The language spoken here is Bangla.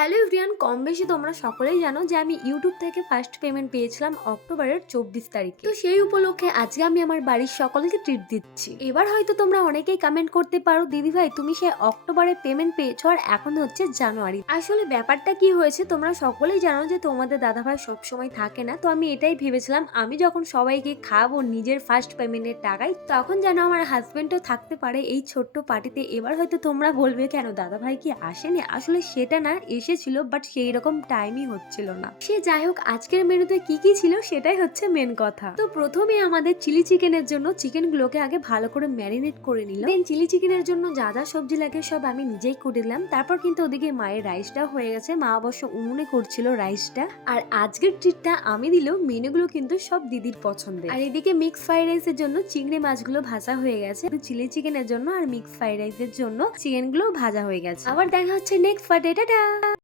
হ্যালো এভরিওয়ান, কম বেশি তোমরা সকলেই জানো যে আমি ইউটিউব থেকে ফার্স্ট পেমেন্ট পেয়েছিলাম অক্টোবরের 24 তারিখে। তো সেই উপলক্ষে আজকে আমি আমার বাড়ির সকলকে ট্রিট দিচ্ছি। এবার হয়তো তোমরা অনেকেই কমেন্ট করতে পারো, দিদি ভাই তুমি সে অক্টোবরে পেমেন্ট পেয়েছো আর এখন হচ্ছে জানুয়ারি। আসলে ব্যাপারটা কি হয়েছে তোমরা সকলেই জানো যে তোমাদের দাদাভাই সবসময় থাকে না। তো আমি এটাই ভেবেছিলাম আমি যখন সবাইকে খাবো নিজের ফার্স্ট পেমেন্টের টাকায়, তখন যেন আমার হাজবেন্ডও থাকতে পারে এই ছোট্ট পার্টিতে। এবার হয়তো তোমরা বলবে কেন দাদাভাই কি আসেনি? আসলে সেটা না, এসেছিল বাট সেই রকম টাইমই হচ্ছিল না। সে যাই হোক, আজকের মেনুতে কি কি ছিল সেটাই হচ্ছে মেন কথা। তো প্রথমে আমাদের চিলি চিকেনের জন্য চিকেন গুলোকে আগে ভালো করে ম্যারিনেট করে নিলাম। দেন চিলি চিকেনের জন্য যা যা সবজি লাগে সব আমি নিজেই করে দিলাম। তারপর কিন্তু ওদিকে মায়ের রাইসটা হয়ে গেছে, মা অবশ্য উনুনে করছিল রাইসটা। আর আজকের ট্রিটটা আমি দিলেও মেনুগুলো কিন্তু সব দিদির পছন্দের। আর এদিকে মিক্স ফ্রাইড রাইসের জন্য চিংড়ি মাছগুলো ভাজা হয়ে গেছে, চিলি চিকেনের জন্য আর মিক্স ফ্রাইড রাইসের জন্য চিকেন গুলো ভাজা হয়ে গেছে। আবার দেখা হচ্ছে নেক্সট পার্টে। টাটা।